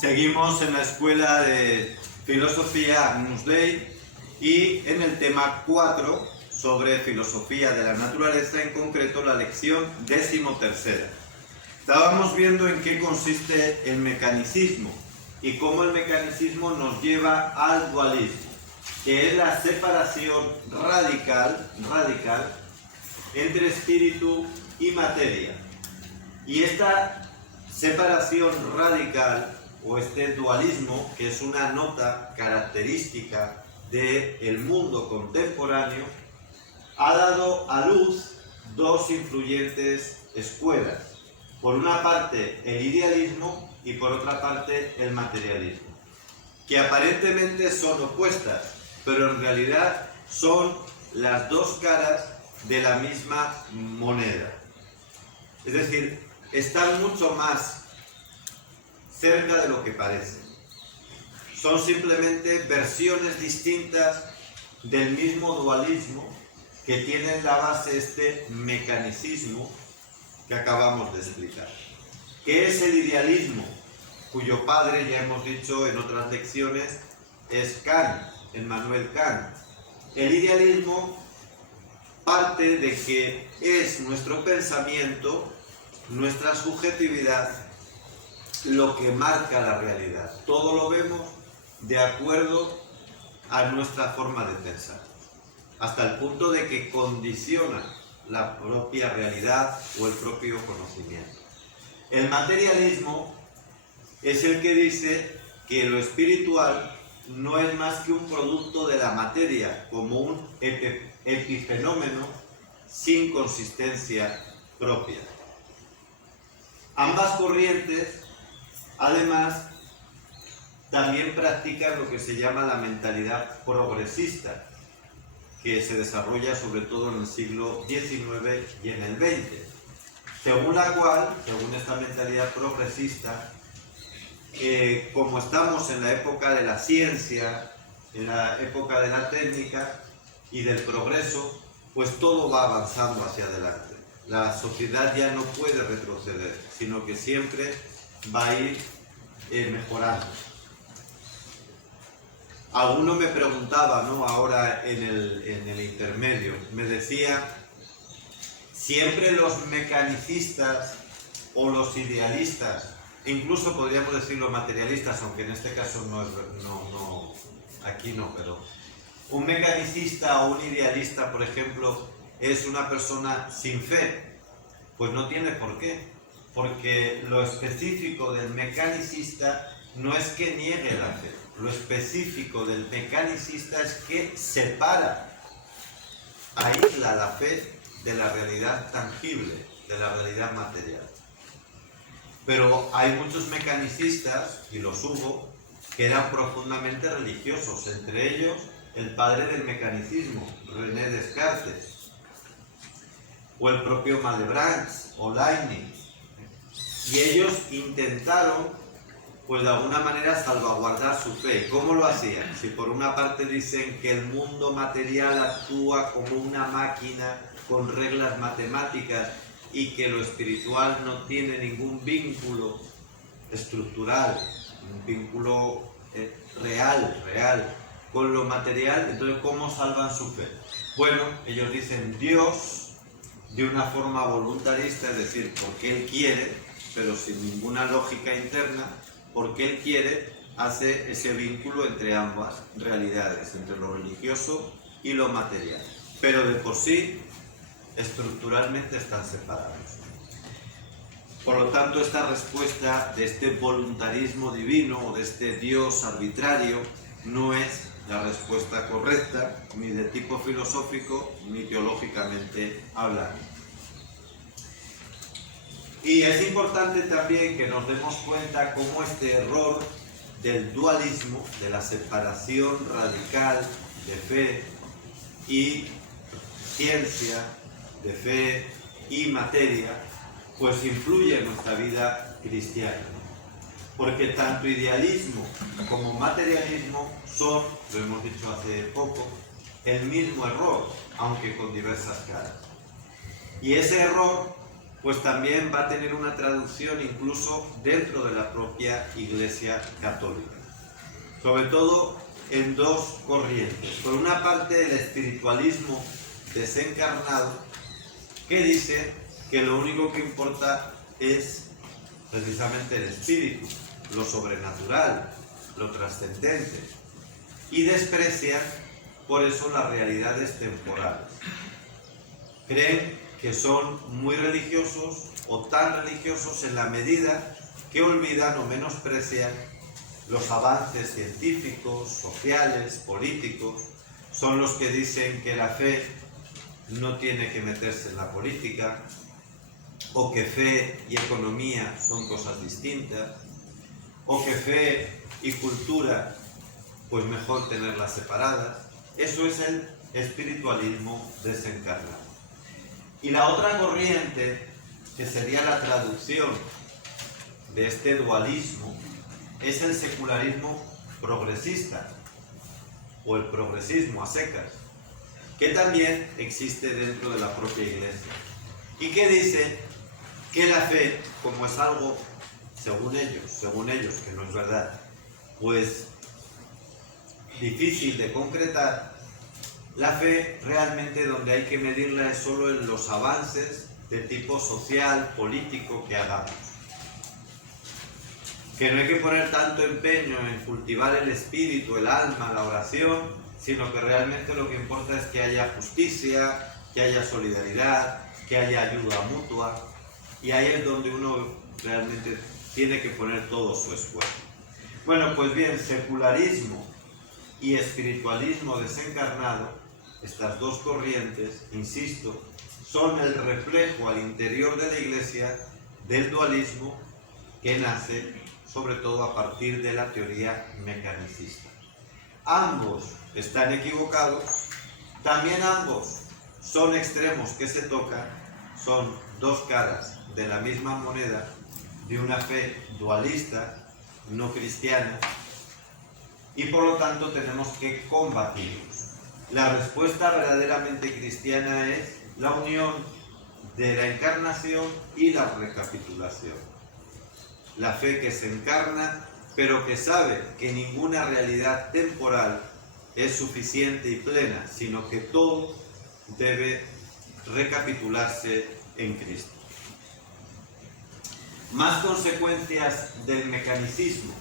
Seguimos en la escuela de filosofía Agnus Dei y en el tema 4 sobre filosofía de la naturaleza, en concreto la lección 13ª. Estábamos viendo en qué consiste el mecanicismo y cómo el mecanicismo nos lleva al dualismo, que es la separación radical entre espíritu y materia. Y esta separación radical o este dualismo, que es una nota característica del mundo contemporáneo, ha dado a luz dos influyentes escuelas. Por una parte el idealismo y por otra parte el materialismo, que aparentemente son opuestas, pero en realidad son las dos caras de la misma moneda. Es decir, están mucho más cerca de lo que parece. Son simplemente versiones distintas del mismo dualismo que tienen la base este mecanicismo que acabamos de explicar. ¿Qué es el idealismo? Cuyo padre, ya hemos dicho en otras lecciones, es Kant, Immanuel Kant. El idealismo parte de que es nuestro pensamiento, nuestra subjetividad, lo que marca la realidad. Todo lo vemos de acuerdo a nuestra forma de pensar, hasta el punto de que condiciona la propia realidad o el propio conocimiento. El materialismo es el que dice que lo espiritual no es más que un producto de la materia, como un epifenómeno sin consistencia propia. Ambas corrientes, además, también practican lo que se llama la mentalidad progresista, que se desarrolla sobre todo en el siglo XIX y en el XX, según la cual, según esta mentalidad progresista, como estamos en la época de la ciencia, en la época de la técnica y del progreso, pues todo va avanzando hacia adelante. La sociedad ya no puede retroceder, sino que siempre va a ir mejorando. Alguno me preguntaba, ¿no?, ahora en el intermedio, me decía, siempre los mecanicistas o los idealistas, incluso podríamos decir los materialistas, aunque en este caso aquí no, pero un mecanicista o un idealista, por ejemplo, es una persona sin fe. Pues no tiene por qué, porque lo específico del mecanicista no es que niegue la fe, lo específico del mecanicista es que separa, aísla la fe de la realidad tangible, de la realidad material. Pero hay muchos mecanicistas, y los hubo, que eran profundamente religiosos, entre ellos el padre del mecanicismo, René Descartes, o el propio Malebranche o Leibniz. Y ellos intentaron, pues de alguna manera, salvaguardar su fe. ¿Cómo lo hacían? Si por una parte dicen que el mundo material actúa como una máquina con reglas matemáticas y que lo espiritual no tiene ningún vínculo estructural, un vínculo real con lo material, entonces ¿cómo salvan su fe? Bueno, ellos dicen Dios, de una forma voluntarista, es decir, porque Él quiere, pero sin ninguna lógica interna, porque Él quiere, hace ese vínculo entre ambas realidades, entre lo religioso y lo material. Pero de por sí, estructuralmente están separados. Por lo tanto, esta respuesta de este voluntarismo divino o de este Dios arbitrario no es la respuesta correcta, ni de tipo filosófico, ni teológicamente hablando. Y es importante también que nos demos cuenta cómo este error del dualismo, de la separación radical de fe y ciencia, de fe y materia, pues influye en nuestra vida cristiana. Porque tanto idealismo como materialismo son, lo hemos dicho hace poco, el mismo error, aunque con diversas caras. Y ese error pues también va a tener una traducción incluso dentro de la propia Iglesia Católica. Sobre todo en dos corrientes. Por una parte, el espiritualismo desencarnado, que dice que lo único que importa es precisamente el espíritu, lo sobrenatural, lo trascendente, y desprecian por eso las realidades temporales. Creen que son muy religiosos o tan religiosos en la medida que olvidan o menosprecian los avances científicos, sociales, políticos. Son los que dicen que la fe no tiene que meterse en la política, o que fe y economía son cosas distintas, o que fe y cultura pues mejor tenerlas separadas. Eso es el espiritualismo desencarnado. Y la otra corriente, que sería la traducción de este dualismo, es el secularismo progresista, o el progresismo a secas, que también existe dentro de la propia Iglesia, y que dice que la fe, como es algo, según ellos, que no es verdad, pues difícil de concretar, la fe realmente donde hay que medirla es solo en los avances de tipo social, político que hagamos. Que no hay que poner tanto empeño en cultivar el espíritu, el alma, la oración, sino que realmente lo que importa es que haya justicia, que haya solidaridad, que haya ayuda mutua, y ahí es donde uno realmente tiene que poner todo su esfuerzo. Bueno, pues bien, secularismo y espiritualismo desencarnado, estas dos corrientes, insisto, son el reflejo al interior de la Iglesia del dualismo que nace sobre todo a partir de la teoría mecanicista. Ambos están equivocados, también ambos son extremos que se tocan, son dos caras de la misma moneda de una fe dualista, no cristiana, y por lo tanto tenemos que combatirlos. La respuesta verdaderamente cristiana es la unión de la encarnación y la recapitulación. La fe que se encarna, pero que sabe que ninguna realidad temporal es suficiente y plena, sino que todo debe recapitularse en Cristo. Más consecuencias del mecanicismo,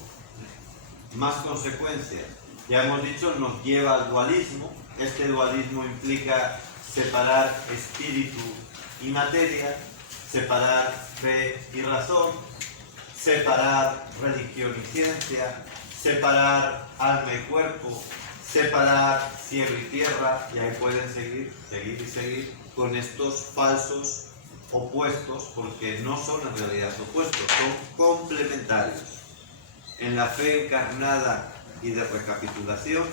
más consecuencias. Ya hemos dicho, nos lleva al dualismo. Este dualismo implica separar espíritu y materia, separar fe y razón, separar religión y ciencia, separar alma y cuerpo, separar cielo y tierra, y ahí pueden seguir con estos falsos opuestos, porque no son en realidad opuestos, son complementarios. En la fe encarnada y de recapitulación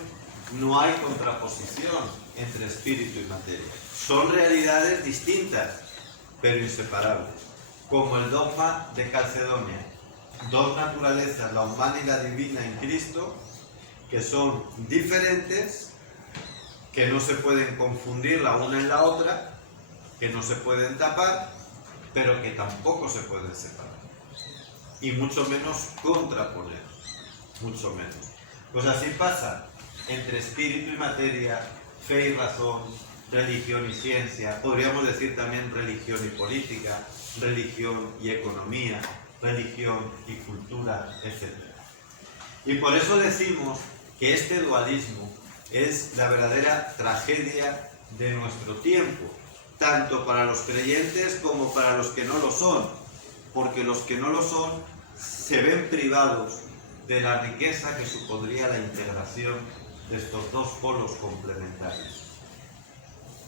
no hay contraposición entre espíritu y materia. Son realidades distintas, pero inseparables, como el dogma de Calcedonia. Dos naturalezas, la humana y la divina en Cristo, que son diferentes, que no se pueden confundir la una en la otra, que no se pueden tapar, pero que tampoco se pueden separar. Y mucho menos contraponer, mucho menos. Pues así pasa entre espíritu y materia, fe y razón, religión y ciencia, podríamos decir también religión y política, religión y economía, religión y cultura, etc. Y por eso decimos que este dualismo es la verdadera tragedia de nuestro tiempo, tanto para los creyentes como para los que no lo son, porque los que no lo son se ven privados de la riqueza que supondría la integración de estos dos polos complementarios.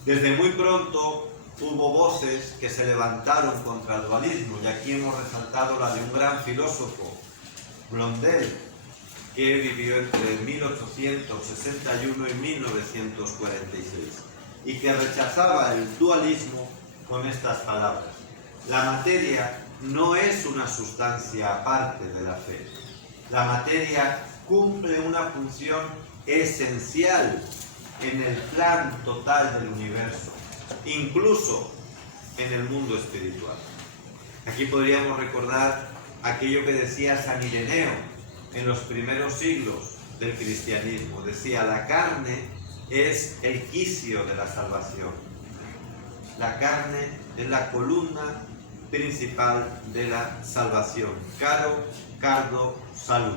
Desde muy pronto hubo voces que se levantaron contra el dualismo, y aquí hemos resaltado la de un gran filósofo, Blondel, que vivió entre 1861 y 1946, y que rechazaba el dualismo con estas palabras: la materia no es una sustancia aparte de la fe. La materia cumple una función esencial en el plan total del universo, incluso en el mundo espiritual. Aquí podríamos recordar aquello que decía San Ireneo en los primeros siglos del cristianismo. Decía, la carne es el quicio de la salvación. La carne es la columna principal de la salvación. Caro, cardo, salud.